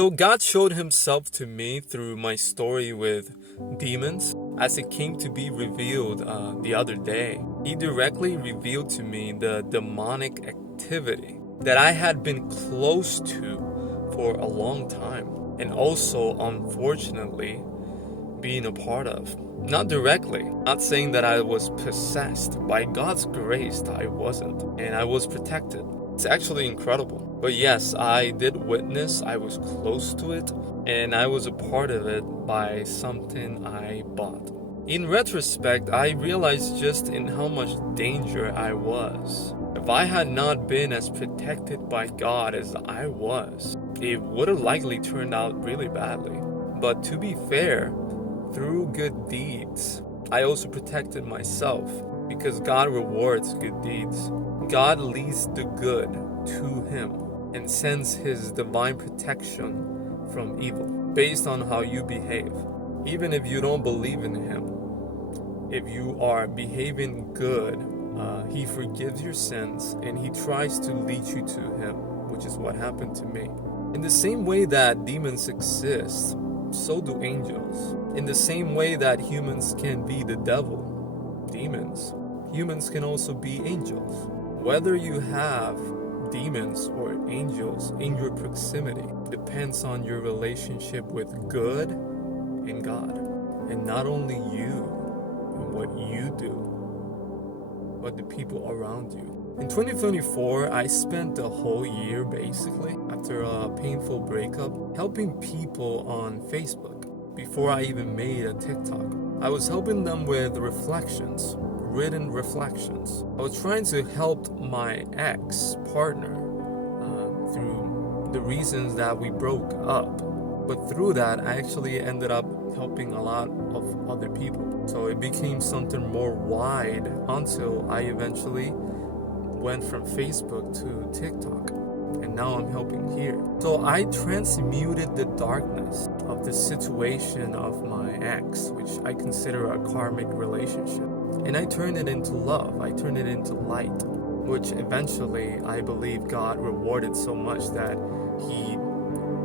So God showed himself to me through my story with demons as it came to be revealed the other day. He directly revealed to me the demonic activity that I had been close to for a long time, and also, unfortunately, being a part of. Not directly, not saying that I was possessed. By God's grace, I wasn't, and I was protected. It's actually incredible. But yes, I did witness, I was close to it, and I was a part of it by something I bought. In retrospect, I realized just in how much danger I was. If I had not been as protected by God as I was, it would have likely turned out really badly. But to be fair, through good deeds, I also protected myself, because God rewards good deeds. God leads the good to him and sends his divine protection from evil based on how you behave. Even if you don't believe in him, if you are behaving good, he forgives your sins and he tries to lead you to him, which is what happened to me. In the same way that demons exist, so do angels. In the same way that humans can be the devil, demons, humans can also be angels. Whether you have demons or angels in your proximity depends on your relationship with good and God. And not only you and what you do, but the people around you. In 2024, I spent the whole year basically, after a painful breakup, helping people on Facebook. Before I even made a TikTok, I was helping them with reflections, written reflections. I was trying to help my ex-partner through the reasons that we broke up. But through that, I actually ended up helping a lot of other people. So it became something more wide until I eventually went from Facebook to TikTok. And now I'm helping here. So I transmuted the darkness of the situation of my ex, which I consider a karmic relationship. And I turned it into love. I turned it into light, which eventually I believe God rewarded so much that he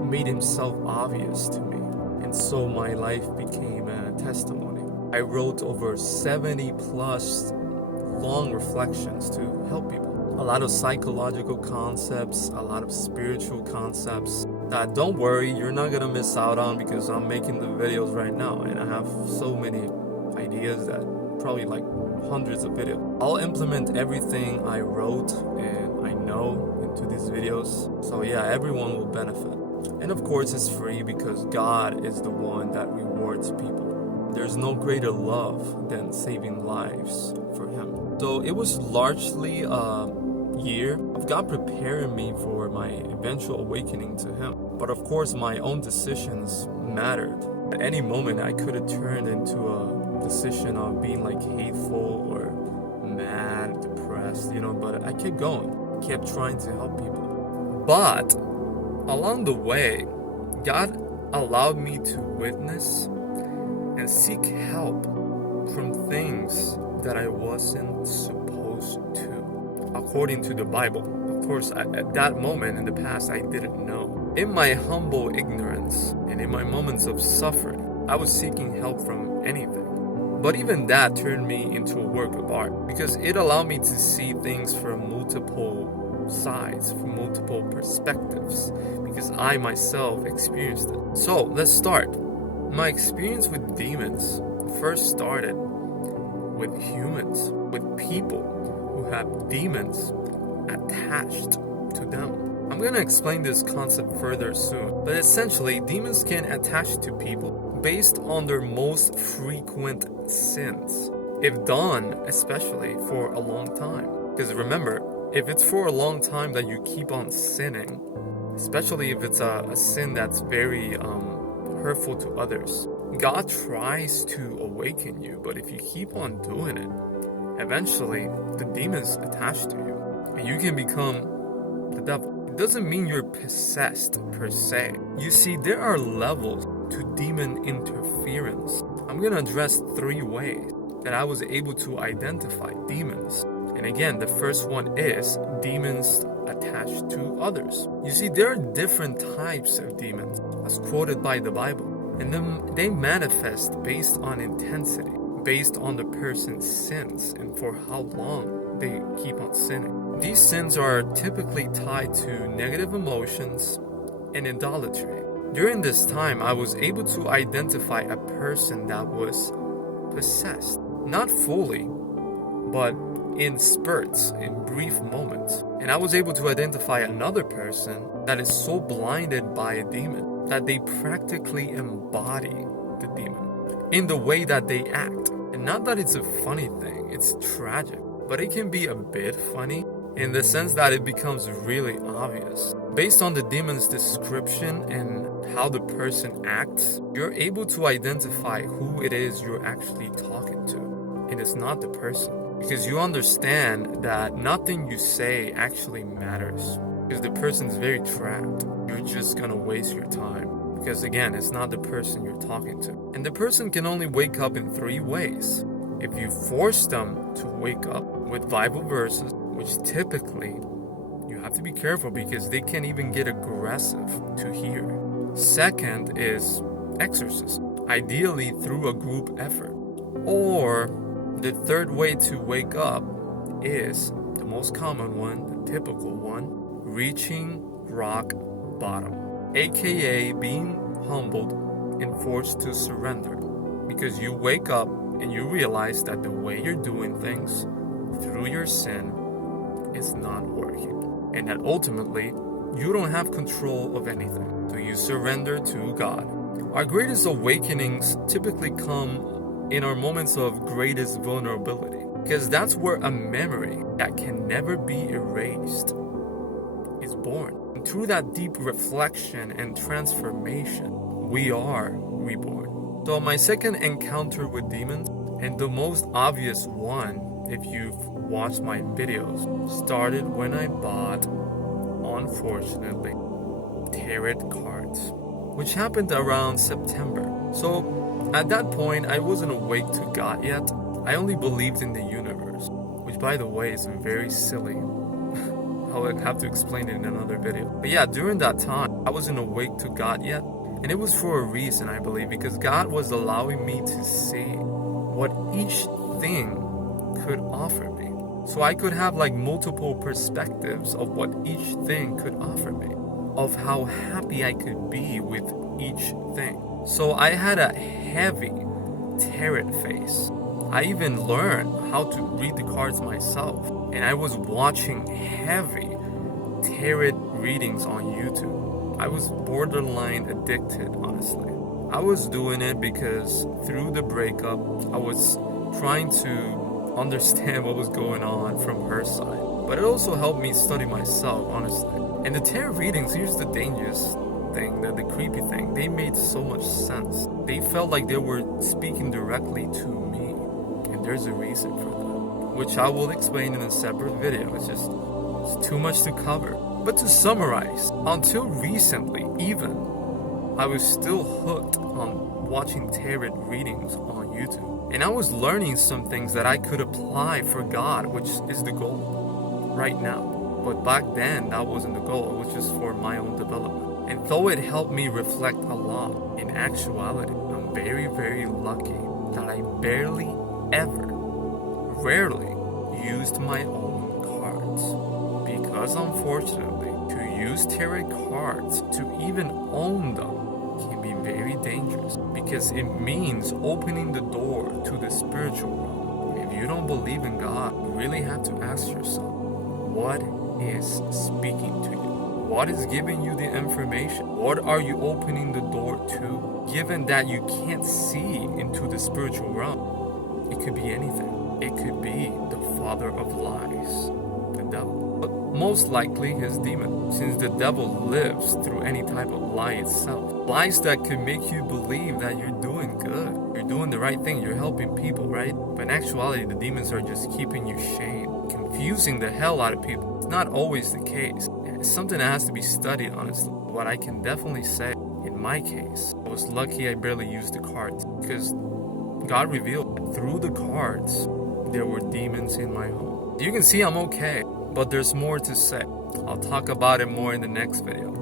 made himself obvious to me. And so my life became a testimony. I wrote over 70 plus long reflections to help people. A lot of psychological concepts, a lot of spiritual concepts that, don't worry, you're not gonna miss out on, because I'm making the videos right now and I have so many ideas that probably like hundreds of videos. I'll implement everything I wrote and I know into these videos. So yeah, everyone will benefit. And of course it's free because God is the one that rewards people. There's no greater love than saving lives for him. So it was largely year of God preparing me for my eventual awakening to him. But of course my own decisions mattered. At any moment I could have turned into a decision of being like hateful or mad, depressed, but I kept going, kept trying to help people. But along the way, God allowed me to witness and seek help from things that I wasn't supposed to, according to the Bible. Of course, at that moment in the past, I didn't know. In my humble ignorance and in my moments of suffering, I was seeking help from anything. But even that turned me into a work of art, because it allowed me to see things from multiple sides, from multiple perspectives, because I myself experienced it. So let's start. My experience with demons first started with humans, with people who have demons attached to them. I'm going to explain this concept further soon, but essentially demons can attach to people based on their most frequent sins, if done especially for a long time. Because remember, if it's for a long time that you keep on sinning, especially if it's a sin that's very hurtful to others, God tries to awaken you, but if you keep on doing it, eventually the demons attach to you and you can become the devil. It doesn't mean you're possessed per se. You see, there are levels to demon interference. I'm going to address 3 ways that I was able to identify demons. And again, the first one is demons attached to others. You see, there are different types of demons, as quoted by the Bible, and then they manifest based on intensity, based on the person's sins and for how long they keep on sinning. These sins are typically tied to negative emotions and idolatry. During this time, I was able to identify a person that was possessed, not fully, but in spurts, in brief moments. And I was able to identify another person that is so blinded by a demon that they practically embody the demon in the way that they act. And not that it's a funny thing, it's tragic, but it can be a bit funny in the sense that it becomes really obvious. Based on the demon's description and how the person acts, you're able to identify who it is you're actually talking to. And it's not the person. Because you understand that nothing you say actually matters. Because the person's very trapped. You're just gonna waste your time. Because again, it's not the person you're talking to. And the person can only wake up in 3 ways. If you force them to wake up with Bible verses, which typically you have to be careful because they can even get aggressive to hear. Second is exorcism, ideally through a group effort. Or the third way to wake up is the most common one, the typical one, reaching rock bottom, aka being humbled and forced to surrender. Because you wake up and you realize that the way you're doing things through your sin is not working. And that ultimately, you don't have control of anything. So you surrender to God. Our greatest awakenings typically come in our moments of greatest vulnerability. Because that's where a memory that can never be erased is born. And through that deep reflection and transformation, we are reborn. So my second encounter with demons, and the most obvious one, if you've watched my videos, started when I bought, unfortunately, tarot cards, which happened around September. So at that point, I wasn't awake to God yet. I only believed in the universe, which by the way is very silly. I'll have to explain it in another video. But yeah, during that time, I wasn't awake to God yet. And it was for a reason, I believe, because God was allowing me to see what each thing could offer me. So I could have like multiple perspectives of what each thing could offer me, of how happy I could be with each thing. So I had a heavy tarot face. I even learned how to read the cards myself. And I was watching heavy tarot readings on YouTube. I was borderline addicted, honestly. I was doing it because through the breakup, I was trying to understand what was going on from her side. But it also helped me study myself, honestly. And the tarot readings, here's the dangerous thing, the creepy thing. They made so much sense. They felt like they were speaking directly to me. And there's a reason for that, which I will explain in a separate video. It's too much to cover. But to summarize, until recently even, I was still hooked on watching tarot readings on YouTube. And I was learning some things that I could apply for God, which is the goal right now. But back then, that wasn't the goal. It was just for my own development. And though it helped me reflect a lot, in actuality, I'm very, very lucky that I barely ever, rarely used my own cards. Because unfortunately, to use tarot cards, to even own them, can be very dangerous. Because it means opening the door to the spiritual realm. If you don't believe in God, you really have to ask yourself, what is speaking to you? What is giving you the information? What are you opening the door to? Given that you can't see into the spiritual realm, it could be anything. It could be the father of lies, the devil. But most likely his demon, since the devil lives through any type of lie itself. Lies that could make you believe that you're doing good. You're doing the right thing. You're helping people, right? But in actuality, the demons are just keeping you shamed, confusing the hell out of people. It's not always the case. It's something that has to be studied, honestly. What I can definitely say, in my case, I was lucky I barely used the cards because God revealed that through the cards, there were demons in my home. You can see I'm okay, but there's more to say. I'll talk about it more in the next video.